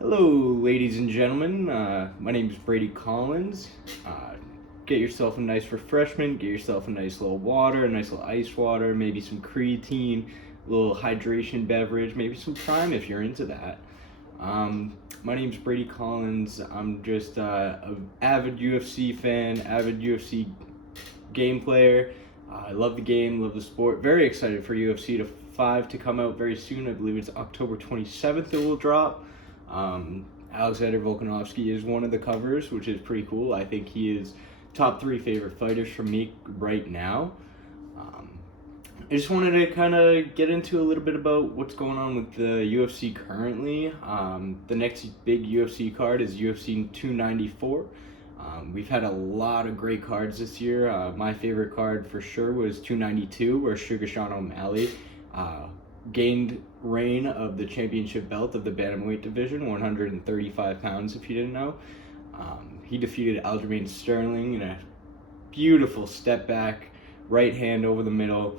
Hello, ladies and gentlemen. My name is Brady Collins. Get yourself a nice refreshment. Get yourself a nice little water, a nice little ice water, maybe some creatine, a little hydration beverage, maybe some Prime if you're into that. My name's Brady Collins. I'm just an avid UFC fan, avid UFC game player. I love the game, love the sport. Very excited for UFC 5 to come out very soon. I believe it's October 27th it will drop. Alexander Volkanovski is one of the covers, which is pretty cool. I think he is top 3 favorite fighters for me right now. I just wanted to kind of get into a little bit about what's going on with the UFC currently. The next big UFC card is UFC 294. We've had a lot of great cards this year. My favorite card for sure was 292, where Sugar Sean O'Malley gained reign of the championship belt of the bantamweight division, 135 pounds if you didn't know. He defeated Aljamain Sterling in a beautiful step back, right hand over the middle.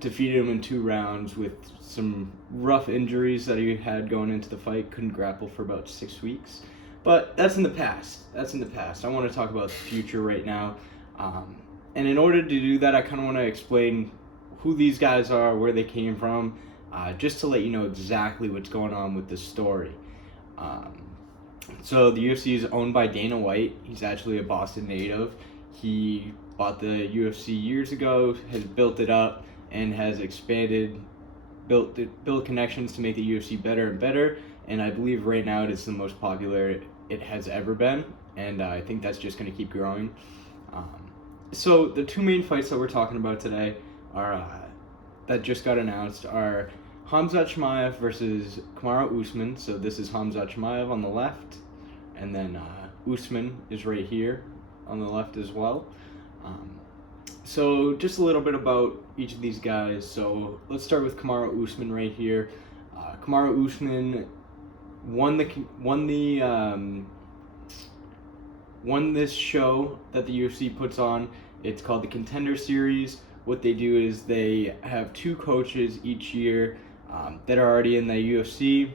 Defeated him in 2 rounds with some rough injuries that he had going into the fight. Couldn't grapple for about 6 weeks. But that's in the past. I want to talk about the future right now. And in order to do that, I kind of want to explain who these guys are, where they came from, just to let you know exactly what's going on with this story. So the UFC is owned by Dana White. He's actually a Boston native. He bought the UFC years ago, has built it up, and has expanded, built connections to make the UFC better and better. And I believe right now it is the most popular it has ever been, and I think that's just going to keep growing. So the 2 main fights that we're talking about today are that just got announced are Khamzat Chimaev versus Kamaru Usman. So this is Khamzat Chimaev on the left, and then Usman is right here on the left as well. So just a little bit about each of these guys. So let's start with Kamaru Usman right here. Kamaru Usman won this show that the UFC puts on. It's called the Contender Series. What they do is they have 2 coaches each year that are already in the UFC.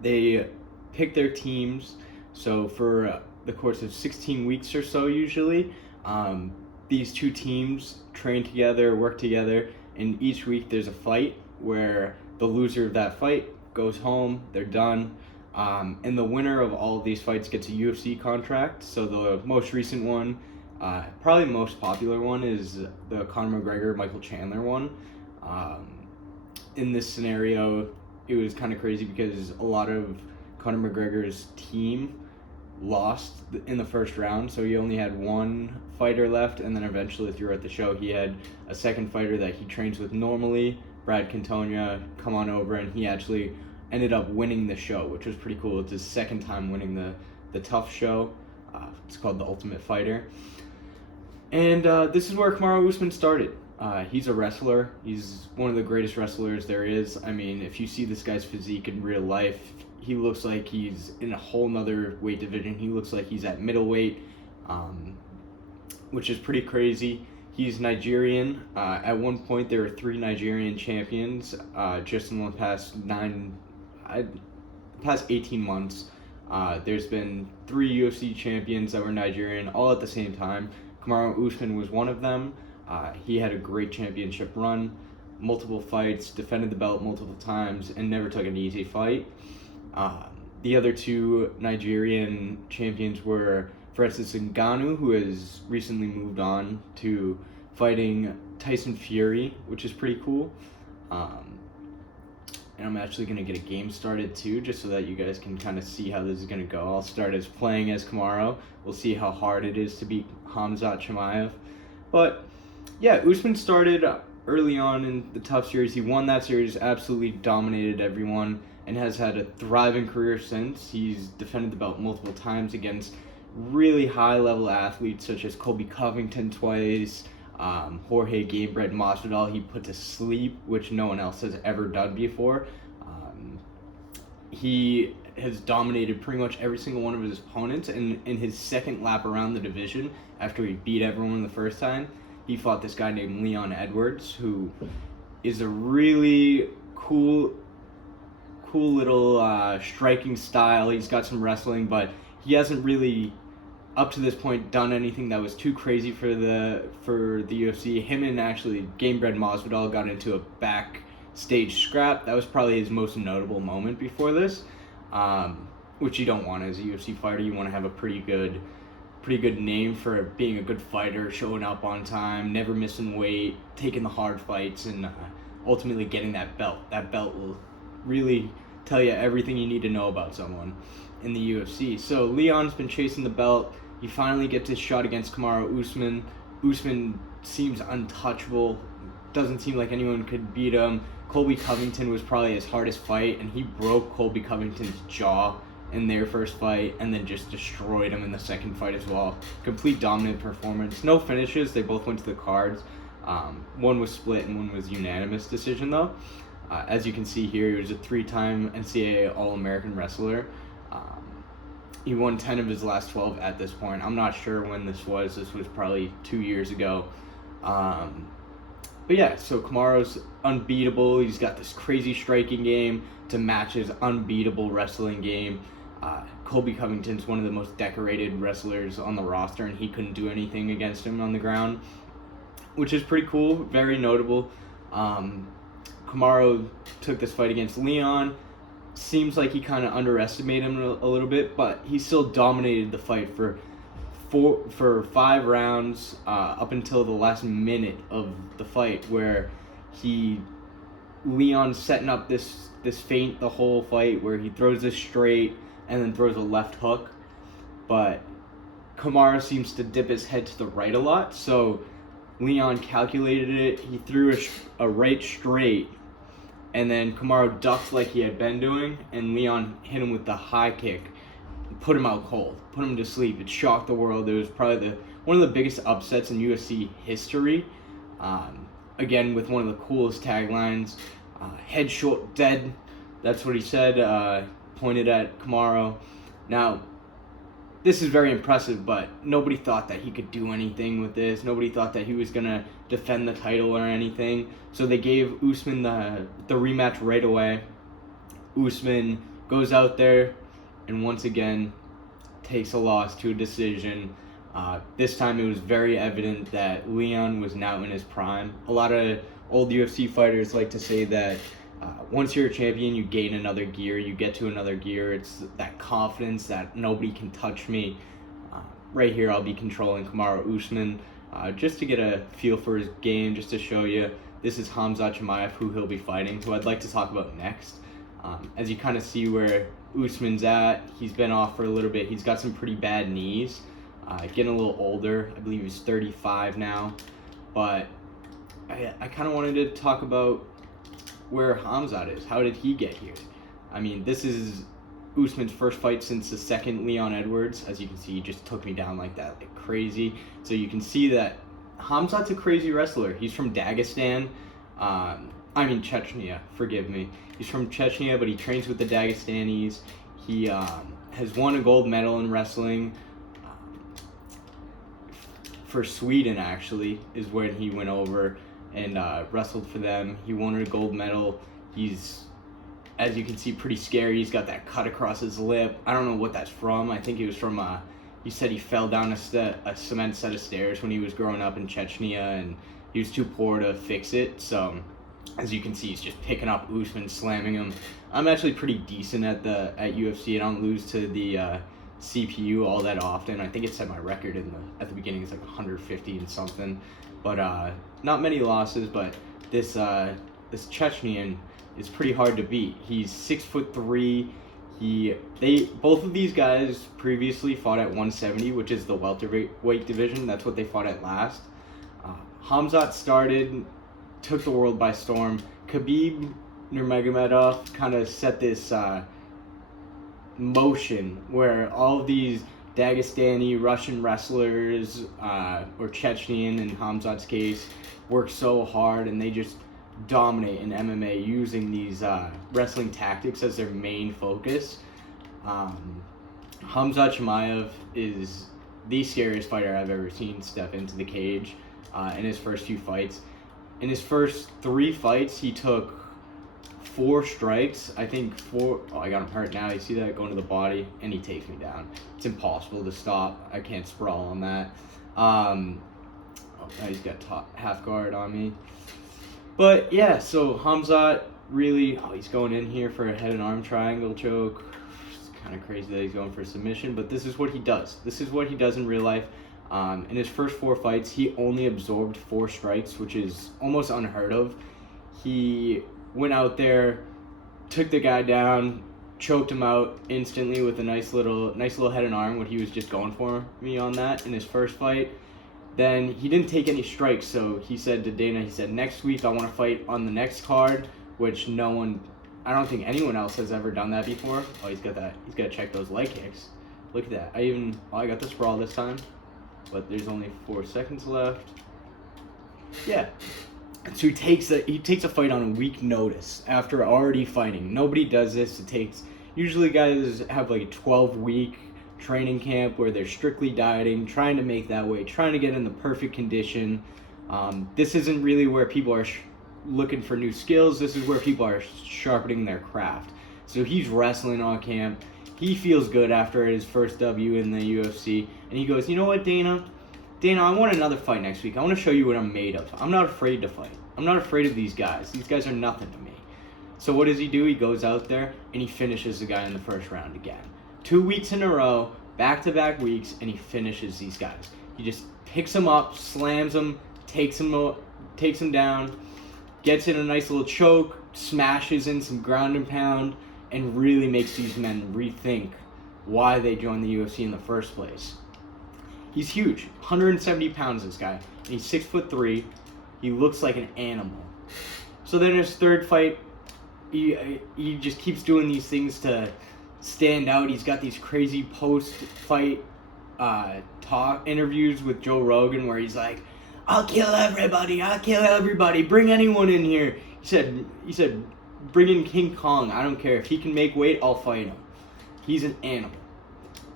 They pick their teams. So for the course of 16 weeks or so usually, these 2 teams train together, work together, and each week there's a fight where the loser of that fight goes home, they're done. And the winner of all of these fights gets a UFC contract. So the most recent one, probably the most popular one, is the Conor McGregor-Michael Chandler one. In this scenario, it was kind of crazy because a lot of Conor McGregor's team lost in the first round, so he only had 1 fighter left, and then eventually throughout the show he had a second fighter that he trains with normally, Brad Cantonia, come on over, and he actually ended up winning the show, which was pretty cool. It's his second time winning the tough show. It's called The Ultimate Fighter. And this is where Kamaru Usman started. He's a wrestler. He's one of the greatest wrestlers there is. I mean, if you see this guy's physique in real life, he looks like he's in a whole nother weight division. He looks like he's at middleweight, which is pretty crazy. He's Nigerian. At one point, there were 3 Nigerian champions just in the past 18 months. There's been 3 UFC champions that were Nigerian all at the same time. Kamaru Usman was one of them. He had a great championship run, multiple fights, defended the belt multiple times, and never took an easy fight. The other 2 Nigerian champions were Francis Ngannou, who has recently moved on to fighting Tyson Fury, which is pretty cool. And I'm actually going to get a game started too, just so that you guys can kind of see how this is going to go. I'll start as playing as Kamaru. We'll see how hard it is to beat Khamzat Chimaev. But yeah, Usman started early on in the tough series. He won that series, absolutely dominated everyone, and has had a thriving career since. He's defended the belt multiple times against really high-level athletes such as Colby Covington twice, Jorge Gamebred Masvidal he put to sleep, which no one else has ever done before. He has dominated pretty much every single one of his opponents, and in his second lap around the division, after he beat everyone the first time, he fought this guy named Leon Edwards, who is a really cool cool little striking style. He's got some wrestling, but he hasn't really, up to this point, done anything that was too crazy for the UFC. Him and actually Gamebred Masvidal got into a backstage scrap. That was probably his most notable moment before this, which you don't want as a UFC fighter. You want to have a pretty good name for being a good fighter, showing up on time, never missing weight, taking the hard fights, and ultimately getting that belt. That belt will really tell you everything you need to know about someone in the UFC. So Leon's been chasing the belt. He finally gets his shot against Kamaru Usman. Usman seems untouchable. Doesn't seem like anyone could beat him. Colby Covington was probably his hardest fight, and he broke Colby Covington's jaw in their first fight and then just destroyed him in the second fight as well. Complete dominant performance. No finishes. They both went to the cards. One was split and one was unanimous decision though. As you can see here, he was a 3-time NCAA All-American wrestler. He won 10 of his last 12 at this point. I'm not sure when this was. This was probably 2 years ago. But yeah, so Kamaru's unbeatable. He's got this crazy striking game to match his unbeatable wrestling game. Colby Covington's one of the most decorated wrestlers on the roster, and he couldn't do anything against him on the ground, which is pretty cool, very notable. Kamaru took this fight against Leon. Seems like he kind of underestimated him a little bit, but he still dominated the fight for 5 rounds up until the last minute of the fight, where Leon's setting up this feint the whole fight where he throws this straight and then throws a left hook, but Kamaru seems to dip his head to the right a lot, so Leon calculated it. He threw a right straight, and then Kamaru ducked like he had been doing, and Leon hit him with the high kick, put him out cold, put him to sleep. It shocked the world. It was probably one of the biggest upsets in UFC history. Again, with one of the coolest taglines, head short dead. That's what he said, pointed at Kamaru. Now, this is very impressive, but nobody thought that he could do anything with this. Nobody thought that he was going to defend the title or anything. So they gave Usman the rematch right away. Usman goes out there and once again takes a loss to a decision. This time it was very evident that Leon was now in his prime. A lot of old UFC fighters like to say that once you're a champion, you gain another gear, you get to another gear. It's that confidence that nobody can touch me. Right here, I'll be controlling Kamaru Usman just to get a feel for his game, just to show you. This is Khamzat Chimaev, who he'll be fighting, who I'd like to talk about next. As you kind of see where Usman's at, he's been off for a little bit. He's got some pretty bad knees, getting a little older. I believe he's 35 now. But I kind of wanted to talk about where Khamzat is. How did he get here? I mean, this is Usman's first fight since the second Leon Edwards. As you can see, he just took me down like that, like crazy. So you can see that Khamzat's a crazy wrestler. He's from Dagestan. Chechnya, forgive me. He's from Chechnya, but he trains with the Dagestanis. He has won a gold medal in wrestling. For Sweden, actually, is when he went over and wrestled for them. He won a gold medal. He's, as you can see, pretty scary. He's got that cut across his lip. I don't know what that's from. I think it was from, he said he fell down a cement set of stairs when he was growing up in Chechnya, and he was too poor to fix it. So, as you can see, he's just picking up Usman, slamming him. I'm actually pretty decent at UFC. I don't lose to the CPU all that often. I think it set my record at the beginning. It's like 150 and something. But not many losses, but this Chechnyan is pretty hard to beat. He's 6'3". Both of these guys previously fought at 170, which is the welterweight division. That's what they fought at last. Khamzat started, took the world by storm. Khabib Nurmagomedov kind of set this motion where all of these Dagestani, Russian wrestlers, or Chechnyan in Khamzat's case, work so hard and they just dominate in MMA using these wrestling tactics as their main focus. Khamzat Chimaev is the scariest fighter I've ever seen step into the cage in his first few fights. In his first 3 fights, he took 4 strikes. I think 4. Oh, I got him hurt now. You see that going to the body, and he takes me down. It's impossible to stop. I can't sprawl on that. Oh, now he's got half guard on me. But yeah, so Hamzat really, he's going in here for a head and arm triangle choke. It's kind of crazy that he's going for a submission, but this is what he does. This is what he does in real life. In his first 4 fights, he only absorbed 4 strikes, which is almost unheard of. He went out there, took the guy down, choked him out instantly with a nice little head and arm. What he was just going for me on that in his first fight. Then he didn't take any strikes, so he said to Dana, he said, next week I want to fight on the next card, which I don't think anyone else has ever done that before. Oh, he's got to check those leg kicks. Look at that. I got the sprawl this time, but there's only 4 seconds left. Yeah. So he takes a fight on a week notice after already fighting. Nobody does this. Usually guys have like a 12-week training camp where they're strictly dieting, trying to make that weight, trying to get in the perfect condition. This isn't really where people are looking for new skills. This is where people are sharpening their craft. So he's wrestling on camp. He feels good after his first W in the UFC, and he goes, you know what, Dana, I want another fight next week. I want to show you what I'm made of. I'm not afraid to fight. I'm not afraid of these guys. These guys are nothing to me. So what does he do? He goes out there and he finishes the guy in the first round again. 2 weeks in a row, back-to-back weeks, and he finishes these guys. He just picks them up, slams them, takes them down, gets in a nice little choke, smashes in some ground and pound, and really makes these men rethink why they joined the UFC in the first place. He's huge, 170 pounds, this guy, and he's 6'3". He looks like an animal. So then his third fight, he just keeps doing these things to stand out. He's got these crazy post-fight interviews with Joe Rogan where he's like, I'll kill everybody, bring anyone in here. He said, bring in King Kong, I don't care. If he can make weight, I'll fight him. He's an animal.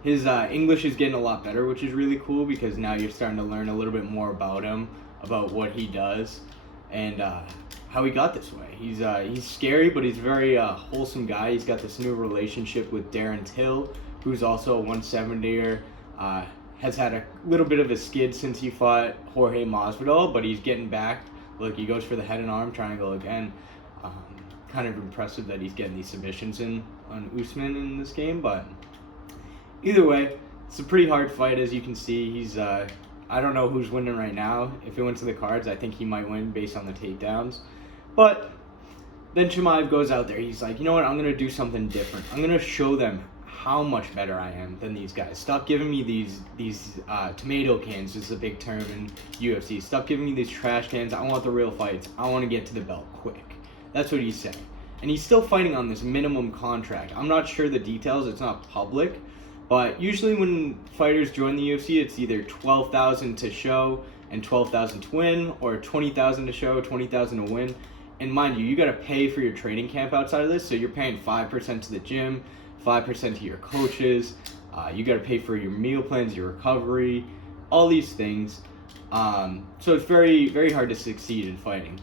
His English is getting a lot better, which is really cool because now you're starting to learn a little bit more about him, about what he does, and how he got this way. He's scary, but he's a very wholesome guy. He's got this new relationship with Darren Till, who's also a 170er. Has had a little bit of a skid since he fought Jorge Masvidal, but he's getting back. Look, he goes for the head and arm triangle again. Kind of impressive that he's getting these submissions in on Usman in this game, but either way, it's a pretty hard fight, as you can see. He's I don't know who's winning right now. If it went to the cards, I think he might win based on the takedowns. But then Chimaev goes out there. He's like, you know what? I'm going to do something different. I'm going to show them how much better I am than these guys. Stop giving me these tomato cans, is a big term in UFC. Stop giving me these trash cans. I want the real fights. I want to get to the belt quick. That's what he's saying. And he's still fighting on this minimum contract. I'm not sure the details. It's not public. But usually when fighters join the UFC, it's either $12,000 to show and $12,000 to win, or $20,000 to show, $20,000 to win. And mind you, you got to pay for your training camp outside of this. So you're paying 5% to the gym, 5% to your coaches. You got to pay for your meal plans, your recovery, all these things. So it's very, very hard to succeed in fighting.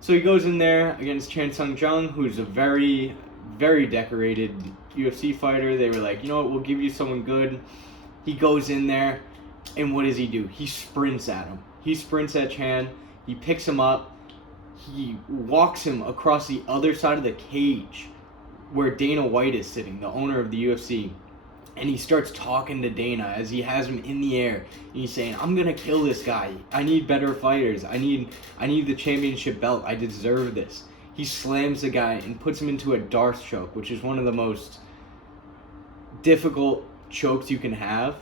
So he goes in there against Chan Sung Jung, who's a very, very decorated UFC fighter. They were like, you know what, we'll give you someone good. He goes in there, and what does he do? He sprints at him. He sprints at Chan. He picks him up. He walks him across the other side of the cage where Dana White is sitting, the owner of the UFC. And he starts talking to Dana as he has him in the air. And he's saying, I'm going to kill this guy. I need better fighters. I need the championship belt. I deserve this. He slams the guy and puts him into a Darce choke, which is one of the most difficult chokes you can have.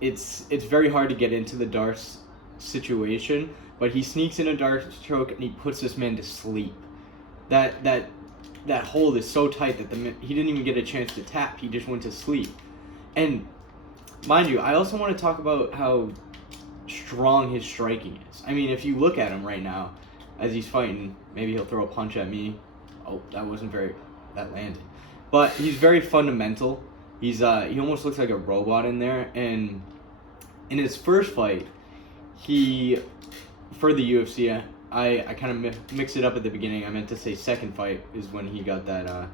It's very hard to get into the Darce situation, but he sneaks in a Darce choke and he puts this man to sleep. That hold is so tight that he didn't even get a chance to tap. He just went to sleep. And mind you, I also want to talk about how strong his striking is. I mean, if you look at him right now, as he's fighting, maybe he'll throw a punch at me. Oh, that landed. But he's very fundamental. He almost looks like a robot in there. And in his first fight, for the UFC, I kind of mixed it up at the beginning. I meant to say second fight is when he got that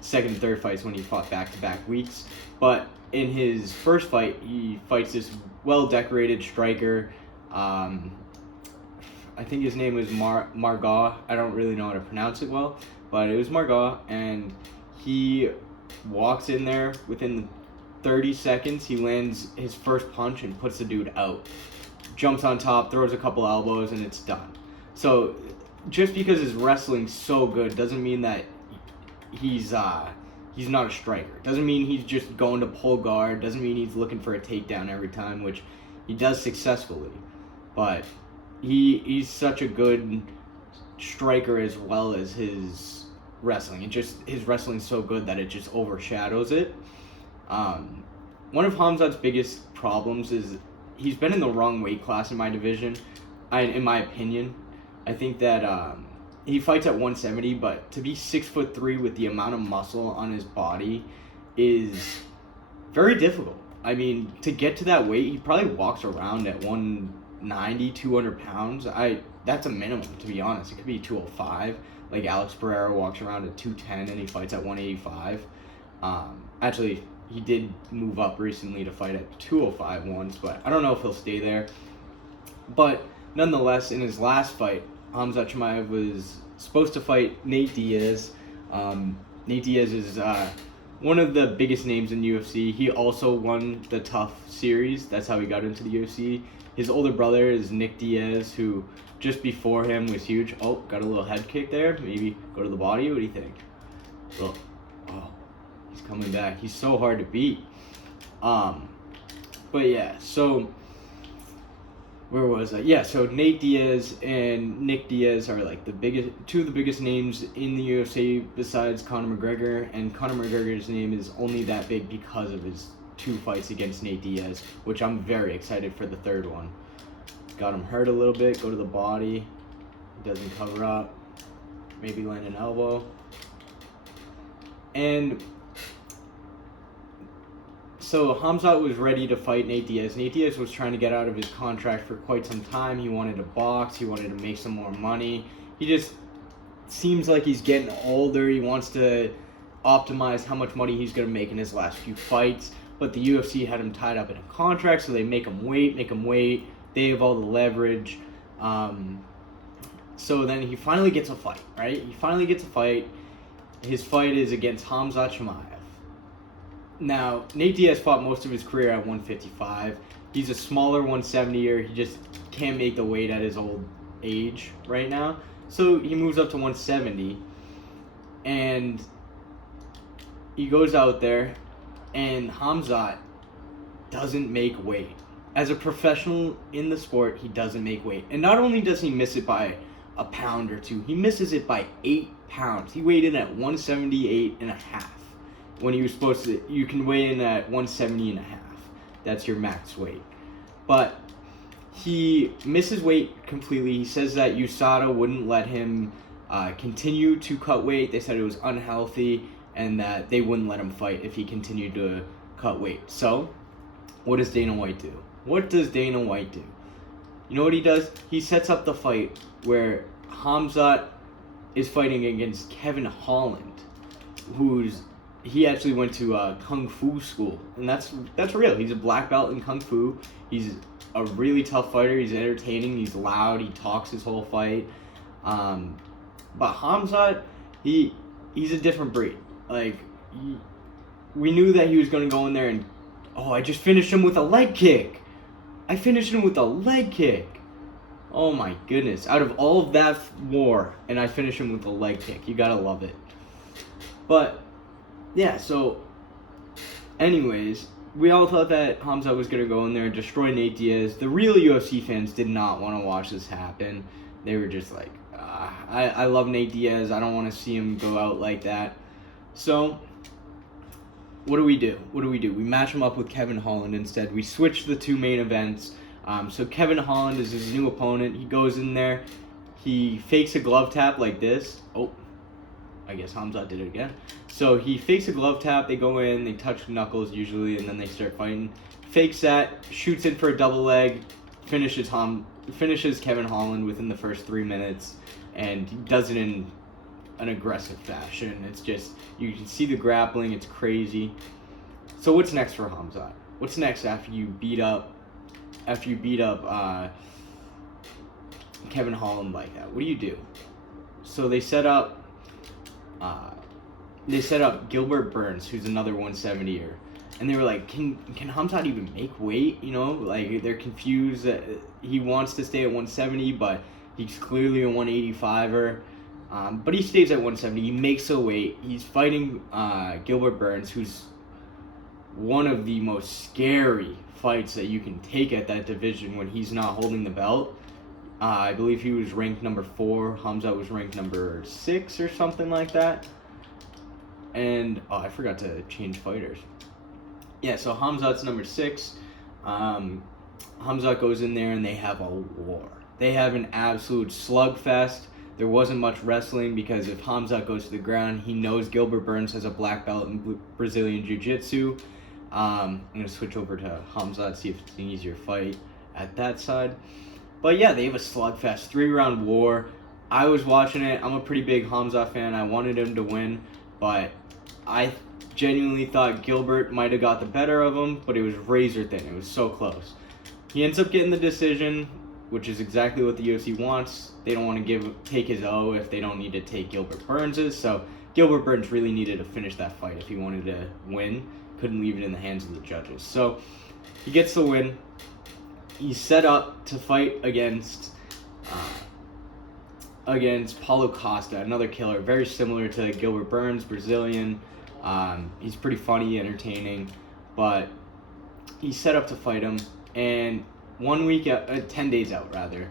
second and third fights when he fought back-to-back weeks. But in his first fight, he fights this well-decorated striker. I think his name was Margot. I don't really know how to pronounce it well, but it was Margot, and he walks in there within 30 seconds. He lands his first punch and puts the dude out. Jumps on top, throws a couple elbows, and it's done. So just because his wrestling's so good doesn't mean that he's not a striker. Doesn't mean he's just going to pull guard. Doesn't mean he's looking for a takedown every time, which he does successfully. But he's such a good striker as well as his wrestling. His wrestling's so good that it just overshadows it. One of Khamzat's biggest problems is he's been in the wrong weight class in my division. In my opinion, I think that he fights at 170, but to be 6'3" with the amount of muscle on his body is very difficult. I mean, to get to that weight, he probably walks around at 190, 200 pounds. That's a minimum, to be honest. It could be 205. Like Alex Pereira walks around at 210 and he fights at 185. Actually, he did move up recently to fight at 205 once, but I don't know if he'll stay there. But nonetheless, in his last fight, Khamzat Chimaev was supposed to fight Nate Diaz. Nate Diaz is one of the biggest names in UFC. He also won the Tough series. That's how he got into the UFC. His older brother is Nick Diaz, who just before him was huge. Oh, got a little head kick there. Maybe go to the body. What do you think? Oh, he's coming back. He's so hard to beat. But yeah, so where was I? Yeah, so Nate Diaz and Nick Diaz are like two of the biggest names in the UFC besides Conor McGregor, and Conor McGregor's name is only that big because of his 2 fights against Nate Diaz, which I'm very excited for the third one. Got him hurt a little bit, go to the body, he doesn't cover up, maybe land an elbow. And so Khamzat was ready to fight Nate Diaz. Nate Diaz was trying to get out of his contract for quite some time. He wanted to box. He wanted to make some more money. He just seems like he's getting older. He wants to optimize how much money he's going to make in his last few fights. But the UFC had him tied up in a contract, so they make him wait. They have all the leverage. So then he finally gets a fight, right? He finally gets a fight. His fight is against Khamzat Chimaev. Now, Nate Diaz fought most of his career at 155. He's a smaller 170er. He just can't make the weight at his old age right now. So he moves up to 170. And he goes out there, and Khamzat doesn't make weight. As a professional in the sport, he doesn't make weight. And not only does he miss it by a pound or two, he misses it by 8 pounds. He weighed in at 178 and a half. When he was supposed to, you can weigh in at 170 and a half. That's your max weight. But he misses weight completely. He says that USADA wouldn't let him continue to cut weight. They said it was unhealthy and that they wouldn't let him fight if he continued to cut weight. So, what does Dana White do? What does Dana White do? You know what he does? He sets up the fight where Khamzat is fighting against Kevin Holland, he actually went to Kung Fu school, and that's real. He's a black belt in Kung Fu. He's a really tough fighter. He's entertaining. He's loud. He talks his whole fight. But Khamzat, he's a different breed. Like, we knew that he was going to go in there and, I just finished him with a leg kick. Oh my goodness. Out of all of that war, and I finished him with a leg kick. You gotta love it. But yeah, so anyways, we all thought that Khamzat was going to go in there and destroy Nate Diaz. The real UFC fans did not want to watch this happen. They were just like, I love Nate Diaz. I don't want to see him go out like that. So what do we do? We match him up with Kevin Holland instead. We switch the 2 main events. So Kevin Holland is his new opponent. He goes in there. He fakes a glove tap like this. I guess Khamzat did it again. So he fakes a glove tap, they go in, they touch knuckles usually, and then they start fighting. Fakes that, shoots in for a double leg, finishes finishes Kevin Holland within the first 3 minutes, and he does it in an aggressive fashion. It's just, you can see the grappling, it's crazy. So what's next for Hamzat? What's next after you beat up Kevin Holland like that? What do you do? So they set up Gilbert Burns, who's another 170er. And they were like, can Hamzat even make weight? You know, like, they're confused that he wants to stay at 170, but he's clearly a 185er. But he stays at 170. He makes the weight. He's fighting Gilbert Burns, who's one of the most scary fights that you can take at that division when he's not holding the belt. I believe he was ranked number 4. Hamzat was ranked number 6 or something like that. And, I forgot to change fighters. Yeah, so Hamzat's number 6. Hamzat goes in there and they have a war. They have an absolute slugfest. There wasn't much wrestling because if Hamzat goes to the ground, he knows Gilbert Burns has a black belt in Brazilian Jiu-Jitsu. I'm going to switch over to Hamzat, see if it's an easier fight at that side. But yeah, they have a slugfest, 3-round war. I was watching it. I'm a pretty big Hamzat fan. I wanted him to win, but I genuinely thought Gilbert might have got the better of him, but it was razor thin. It was so close. He ends up getting the decision, which is exactly what the UFC wants. They don't want to take his O if they don't need to take Gilbert Burns's. So Gilbert Burns really needed to finish that fight if he wanted to win. Couldn't leave it in the hands of the judges. So he gets the win. He's set up to fight against Paulo Costa, another killer, very similar to Gilbert Burns, Brazilian. He's pretty funny, entertaining, but he's set up to fight him. And 10 days out, rather,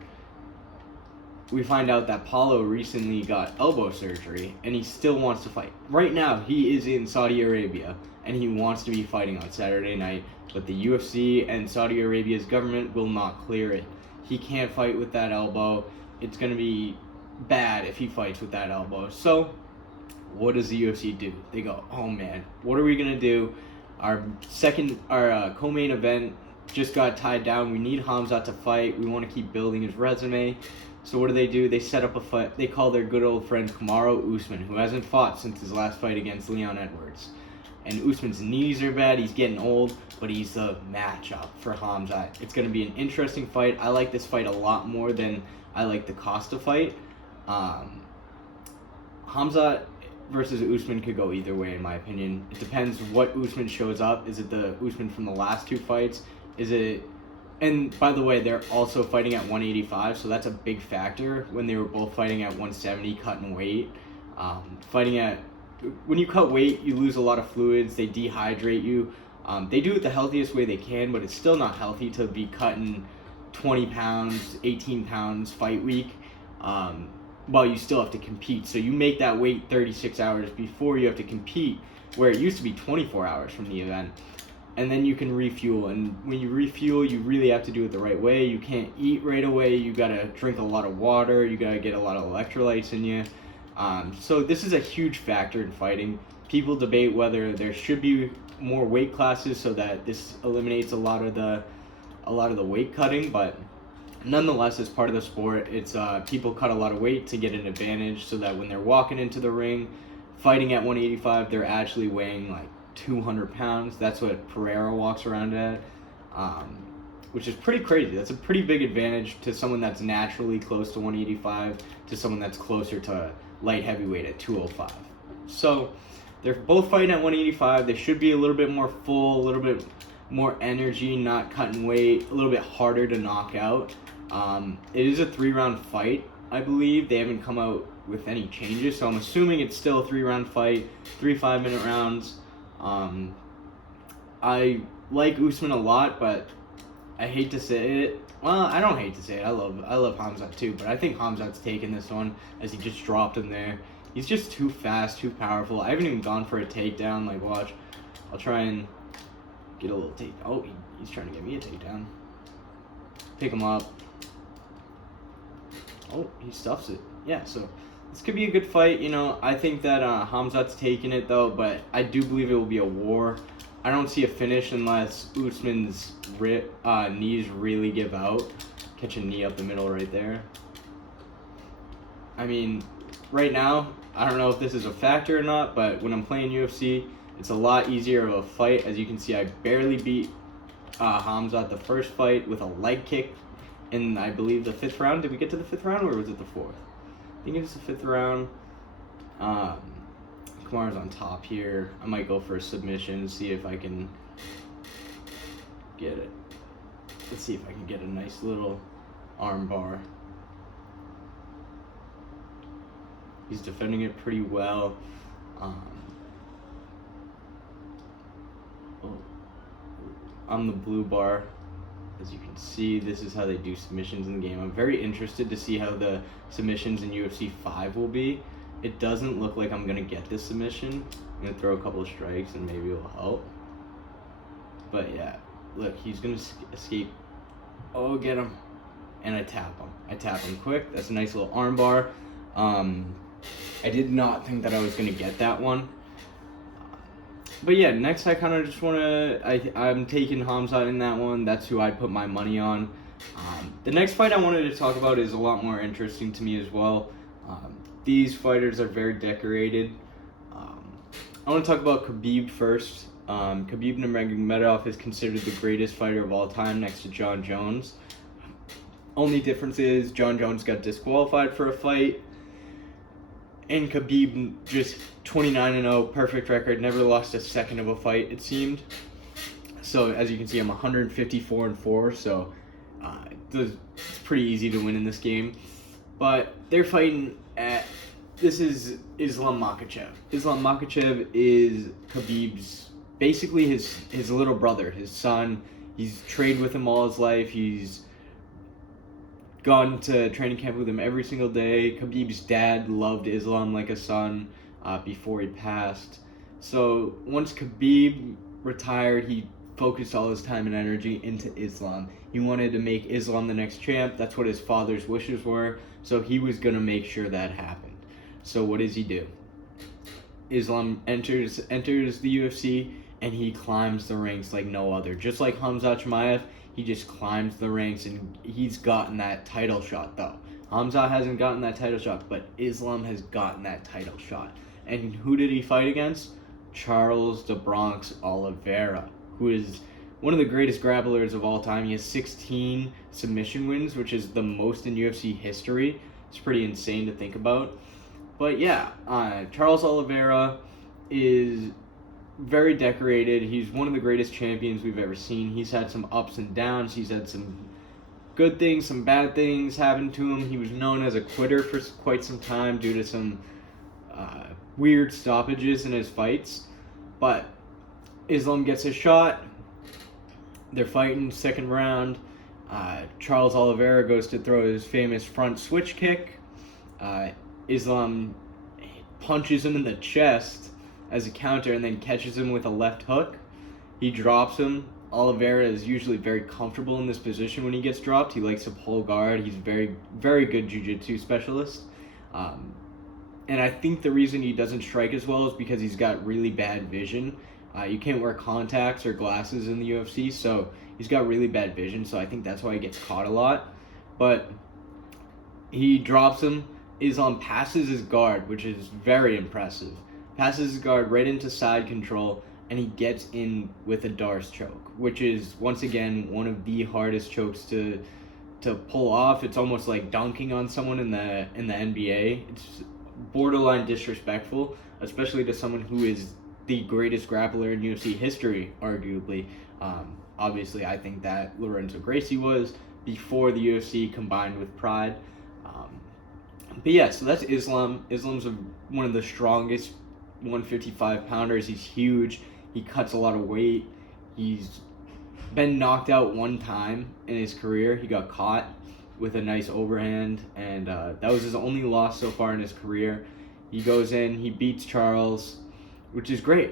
we find out that Paulo recently got elbow surgery, and he still wants to fight. Right now, he is in Saudi Arabia, and he wants to be fighting on Saturday night, but the UFC and Saudi Arabia's government will not clear it. He can't fight with that elbow. It's going to be bad if he fights with that elbow. So what does the UFC do? They go, oh man, what are we going to do? Our co-main event just got tied down. We need Hamzat to fight. We want to keep building his resume. So what do? They set up a fight. They call their good old friend Kamaru Usman, who hasn't fought since his last fight against Leon Edwards. And Usman's knees are bad. He's getting old, but he's the matchup for Hamzat. It's going to be an interesting fight. I like this fight a lot more than I like the Costa fight. Hamzat versus Usman could go either way, in my opinion. It depends what Usman shows up. Is it the Usman from the last 2 fights? And by the way, they're also fighting at 185, so that's a big factor. When they were both fighting at 170, cutting weight. When you cut weight, you lose a lot of fluids. They dehydrate you. They do it the healthiest way they can, but it's still not healthy to be cutting 20 pounds, 18 pounds fight week. While you still have to compete. So you make that weight 36 hours before you have to compete, where it used to be 24 hours from the event. And then you can refuel. And when you refuel, you really have to do it the right way. You can't eat right away. You got to drink a lot of water. You got to get a lot of electrolytes in you. So this is a huge factor in fighting. People debate whether there should be more weight classes so that this eliminates a lot of the weight cutting, but nonetheless, as part of the sport, it's people cut a lot of weight to get an advantage so that when they're walking into the ring, fighting at 185, they're actually weighing like 200 pounds. That's what Pereira walks around at, which is pretty crazy. That's a pretty big advantage to someone that's naturally close to 185 to someone that's closer to light heavyweight at 205. So they're both fighting at 185. They should be a little bit more full, a little bit more energy, not cutting weight, a little bit harder to knock out. It is a 3-round fight, I believe. They haven't come out with any changes, so I'm assuming it's still a 3-round fight, 3 5-minute rounds. I like Usman a lot, but I hate to say it. Well, I don't hate to say it. I love Hamzat too, but I think Hamzat's taking this one as he just dropped him there. He's just too fast, too powerful. I haven't even gone for a takedown. Like, watch. I'll try and get a little take. Oh, he's trying to get me a takedown. Pick him up. Oh, he stuffs it. Yeah, so this could be a good fight. You know, I think that Hamzat's taking it, though, but I do believe it will be a war. I don't see a finish unless Usman's knees really give out. Catch a knee up the middle right there. I mean, right now, I don't know if this is a factor or not, but when I'm playing UFC, it's a lot easier of a fight. As you can see, I barely beat Hamzat the first fight with a leg kick in, I believe, the 5th round. Did we get to the 5th round, or was it the 4th? I think it was the 5th round. Kamar's on top here. I might go for a submission, see if I can get it. Let's see if I can get a nice little arm bar. He's defending it pretty well. On the blue bar, as you can see, this is how they do submissions in the game. I'm very interested to see how the submissions in UFC 5 will be. It doesn't look like I'm going to get this submission. I'm going to throw a couple of strikes and maybe it'll help. But yeah, look, he's going to escape. Oh, get him. And I tap him. I tap him quick. That's a nice little arm bar. I did not think that I was going to get that one. But yeah, next I kind of just want to, I'm taking Hamzat in that one. That's who I'd put my money on. The next fight I wanted to talk about is a lot more interesting to me as well. These fighters are very decorated. I want to talk about Khabib first. Khabib Nurmagomedov is considered the greatest fighter of all time next to Jon Jones. Only difference is Jon Jones got disqualified for a fight. And Khabib just 29-0, perfect record, never lost a second of a fight, it seemed. So as you can see, I'm 154-4, so it's pretty easy to win in this game. But they're fighting at, this is Islam Makhachev. Islam Makhachev is Khabib's, basically his little brother, his son. He's trained with him all his life. He's gone to training camp with him every single day. Khabib's dad loved Islam like a son before he passed. So once Khabib retired, he focused all his time and energy into Islam. He wanted to make Islam the next champ. That's what his father's wishes were. So he was going to make sure that happened. So what does he do? Islam enters the UFC and he climbs the ranks like no other. Just like Khamzat Chimaev, he just climbs the ranks and he's gotten that title shot though. Hamzat hasn't gotten that title shot, but Islam has gotten that title shot. And who did he fight against? Charles the Bronx Oliveira, who is one of the greatest grapplers of all time. He has 16 submission wins, which is the most in UFC history. It's pretty insane to think about. But yeah, Charles Oliveira is very decorated. He's one of the greatest champions we've ever seen. He's had some ups and downs. He's had some good things, some bad things happen to him. He was known as a quitter for quite some time due to some weird stoppages in his fights. But Islam gets a shot. They're fighting, second round. Charles Oliveira goes to throw his famous front switch kick. Islam punches him in the chest as a counter and then catches him with a left hook. He drops him. Oliveira is usually very comfortable in this position when he gets dropped. He likes to pull guard. He's a very, very good jiu-jitsu specialist. And I think the reason he doesn't strike as well is because he's got really bad vision. You can't wear contacts or glasses in the UFC, so he's got really bad vision, so I think that's why he gets caught a lot. But he drops him. Islam passes his guard, which is very impressive. Passes his guard right into side control, and he gets in with a Darce choke, which is, once again, one of the hardest chokes to pull off. It's almost like dunking on someone in the NBA. It's borderline disrespectful, especially to someone who is the greatest grappler in UFC history, arguably. Obviously, I think that Lorenzo Gracie was before the UFC combined with Pride. But yeah, so that's Islam. Islam's one of the strongest 155-pounders. He's huge. He cuts a lot of weight. He's been knocked out one time in his career. He got caught with a nice overhand, and that was his only loss so far in his career. He goes in, he beats Charles, which is great.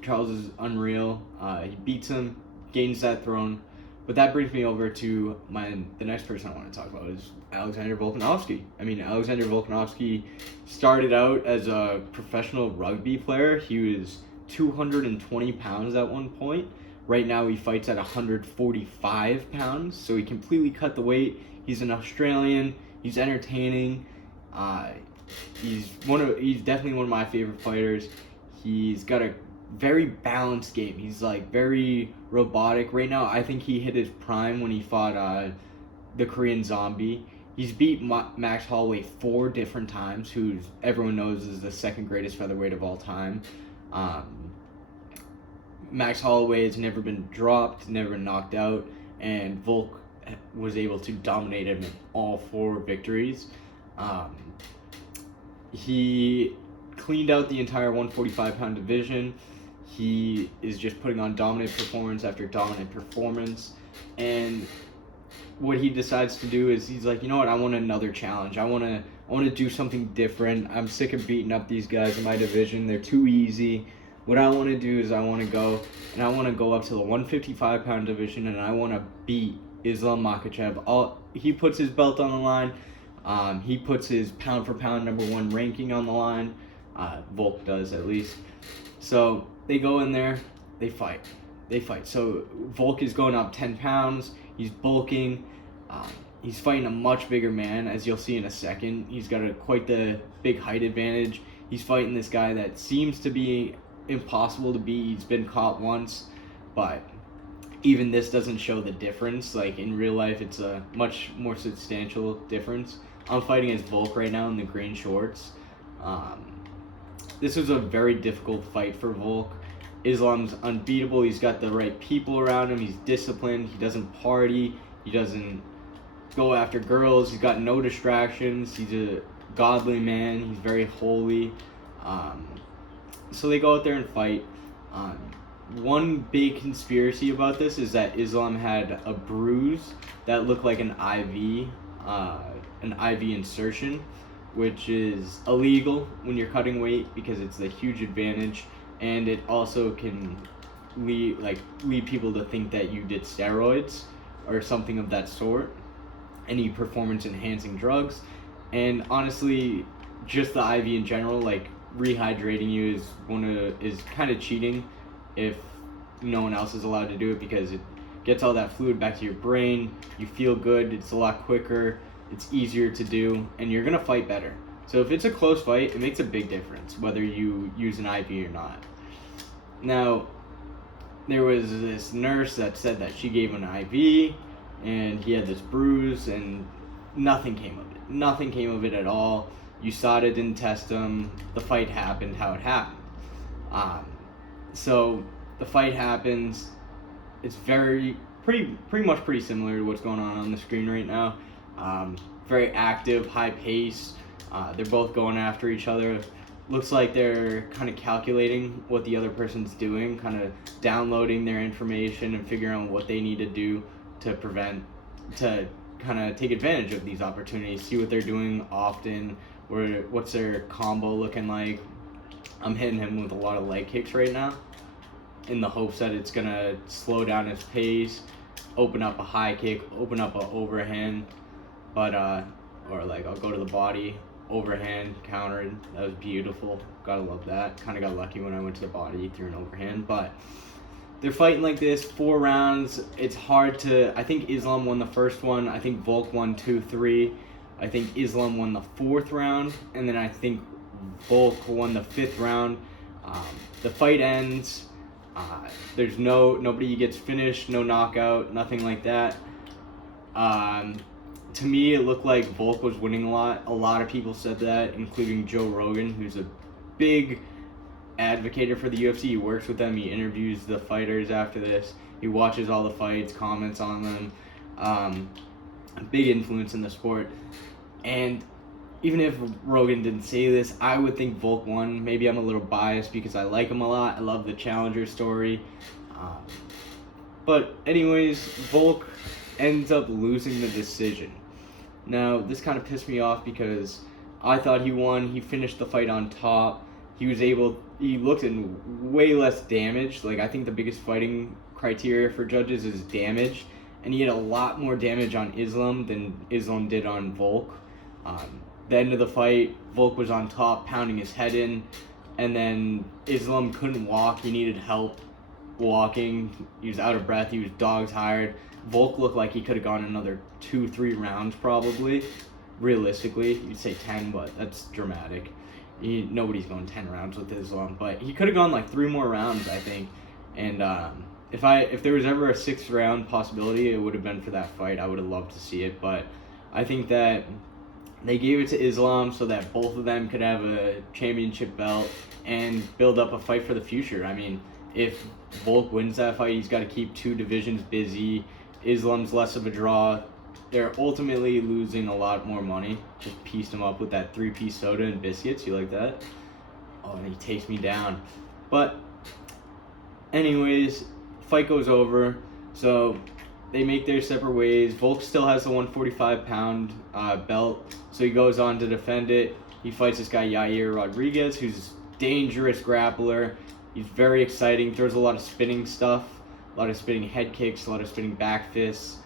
Charles is unreal. He beats him, gains that throne. But that brings me over to the next person I want to talk about is Alexander Volkanovski. I mean, Alexander Volkanovski started out as a professional rugby player. He was 220 pounds at one point. Right now he fights at 145 pounds, so he completely cut the weight. He's an Australian. He's entertaining. He's definitely one of my favorite fighters. He's got a very balanced game. He's like very robotic. Right now, I think he hit his prime when he fought the Korean Zombie. He's beat Max Holloway 4 different times, who everyone knows is the second greatest featherweight of all time. Max Holloway has never been dropped, never been knocked out, and Volk was able to dominate him in all 4 victories. He cleaned out the entire 145-pound division. He is just putting on dominant performance after dominant performance. And what he decides to do is he's like, you know what, I want another challenge. I want to do something different. I'm sick of beating up these guys in my division. They're too easy. What I want to do is I want to go up to the 155-pound division, and I want to beat Islam Makhachev. He puts his belt on the line. He puts his pound-for-pound #1 ranking on the line. Volk does, at least. So they go in there. They fight. So Volk is going up 10 pounds. He's bulking. He's fighting a much bigger man, as you'll see in a second. He's got quite the big height advantage. He's fighting this guy that seems to be impossible to beat. He's been caught once, but even this doesn't show the difference. Like in real life, it's a much more substantial difference. I'm fighting as Volk right now in the green shorts. This was a very difficult fight for Volk. Islam's unbeatable. He's got the right people around him. He's disciplined. He doesn't party. He doesn't go after girls. He's got no distractions. He's a godly man. He's very holy. So they go out there and fight. One big conspiracy about this is that Islam had a bruise that looked like an IV insertion, which is illegal when you're cutting weight because it's a huge advantage, and it also can lead people to think that you did steroids or something of that sort, any performance enhancing drugs. And honestly, just the IV in general, like rehydrating you is kind of cheating if no one else is allowed to do it, because it gets all that fluid back to your brain. You feel good. It's a lot quicker. It's easier to do, and you're gonna fight better. So if it's a close fight, it makes a big difference whether you use an IV or not. Now, there was this nurse that said that she gave him an IV, and he had this bruise, and nothing came of it. Nothing came of it at all. USADA didn't test him. The fight happened how it happened. So the fight happens. It's pretty much pretty similar to what's going on the screen right now. Very active, high pace. They're both going after each other. Looks like they're kind of calculating what the other person's doing, kind of downloading their information and figuring out what they need to do to kind of take advantage of these opportunities, see what they're doing often, or what's their combo looking like. I'm hitting him with a lot of leg kicks right now in the hopes that it's going to slow down his pace, open up a high kick, open up an overhand, but or like I'll go to the body, overhand, countered. That was beautiful. Gotta love that. Kind of got lucky when I went to the body, threw an overhand, but they're fighting like this, 4 rounds. It's hard to... I think Islam won the first one. I think Volk won 2-3. I think Islam won the 4th round, and then I think Volk won the 5th round. The fight ends. There's nobody gets finished, no knockout, nothing like that. To me, it looked like Volk was winning a lot. A lot of people said that, including Joe Rogan, who's a big advocate for the UFC. He works with them. He interviews the fighters after this. He watches all the fights, comments on them. A big influence in the sport. And even if Rogan didn't say this, I would think Volk won. Maybe I'm a little biased because I like him a lot. I love the Challenger story. But anyways, Volk ends up losing the decision. Now, this kind of pissed me off because I thought he won. He finished the fight on top. He looked in way less damage. Like, I think the biggest fighting criteria for judges is damage. And he had a lot more damage on Islam than Islam did on Volk. The end of the fight, Volk was on top, pounding his head in. and then Islam couldn't walk. He needed help walking. He was out of breath. He was dog tired. Volk looked like he could have gone another 2-3 rounds probably. Realistically, you'd say 10, but that's dramatic. Nobody's going 10 rounds with Islam, but he could have gone like 3 more rounds, I think. And if there was ever a 6th round possibility, it would have been for that fight. I would have loved to see it, but I think that they gave it to Islam so that both of them could have a championship belt and build up a fight for the future. I mean, if Volk wins that fight, he's got to keep 2 divisions busy. Islam's less of a draw. They're ultimately losing a lot more money. Just pieced him up with that 3-piece soda and biscuits. You like that? Oh, and he takes me down. But anyways, fight goes over. So they make their separate ways. Volk still has the 145-pound belt, so he goes on to defend it. He fights this guy Yair Rodriguez, who's a dangerous grappler. He's very exciting. Throws a lot of spinning stuff, a lot of spinning head kicks, a lot of spinning back fists.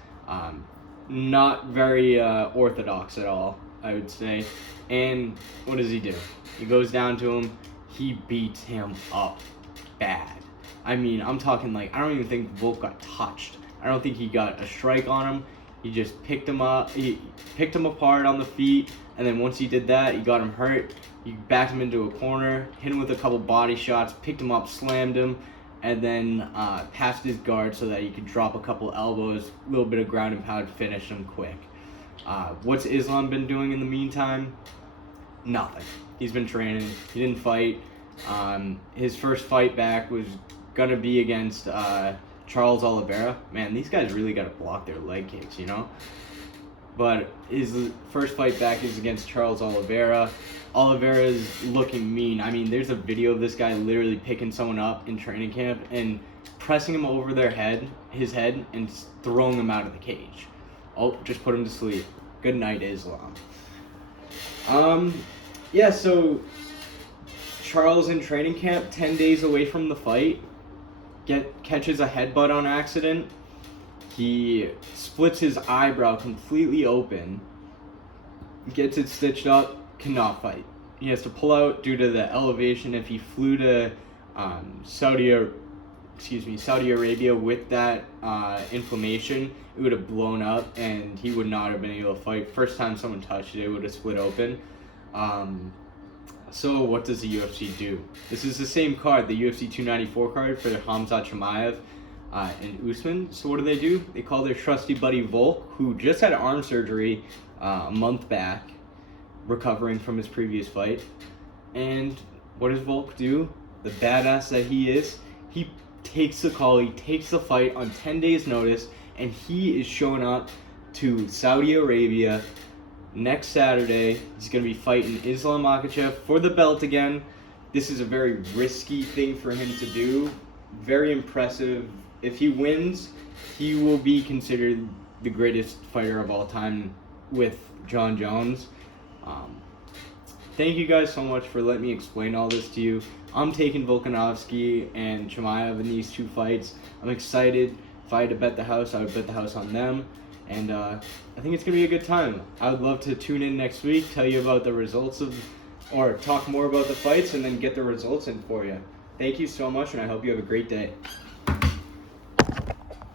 Not very orthodox at all, I would say. And what does he do? He goes down to him. He beats him up bad. I mean, I'm talking like, I don't even think Volk got touched. I don't think he got a strike on him. He just picked him up. He picked him apart on the feet, and then once he did that, he got him hurt. He backed him into a corner, hit him with a couple body shots, picked him up, slammed him, and then passed his guard so that he could drop a couple elbows, a little bit of ground and pound, finish him quick. What's Islam been doing in the meantime? Nothing. He's been training. He didn't fight. His first fight back was going to be against Charles Oliveira. Man, these guys really got to block their leg kicks, you know? But his first fight back is against Charles Oliveira. Oliveira's looking mean. I mean, there's a video of this guy literally picking someone up in training camp and pressing him over his head, and throwing him out of the cage. Oh, just put him to sleep. Good night, Islam. Yeah, so Charles in training camp, 10 days away from the fight, catches a headbutt on accident. He splits his eyebrow completely open, gets it stitched up, cannot fight. He has to pull out due to the elevation. If he flew to Saudi Arabia with that inflammation, it would have blown up and he would not have been able to fight. First time someone touched it, it would have split open. So what does the UFC do? This is the same card, the UFC 294 card for Hamzat Chimaev and Usman. So what do? They call their trusty buddy Volk, who just had arm surgery a month back, recovering from his previous fight. And what does Volk do? The badass that he is, he takes the call, he takes the fight on 10 days notice, and he is showing up to Saudi Arabia next Saturday. He's going to be fighting Islam Makhachev for the belt again. This is a very risky thing for him to do. Very impressive. If he wins, he will be considered the greatest fighter of all time with John Jones. Thank you guys so much for letting me explain all this to you. I'm taking Volkanovski and Chimaev in these 2 fights. I'm excited. If I had to bet the house, I would bet the house on them. And I think it's going to be a good time. I would love to tune in next week, tell you about the results or talk more about the fights, and then get the results in for you. Thank you so much, and I hope you have a great day.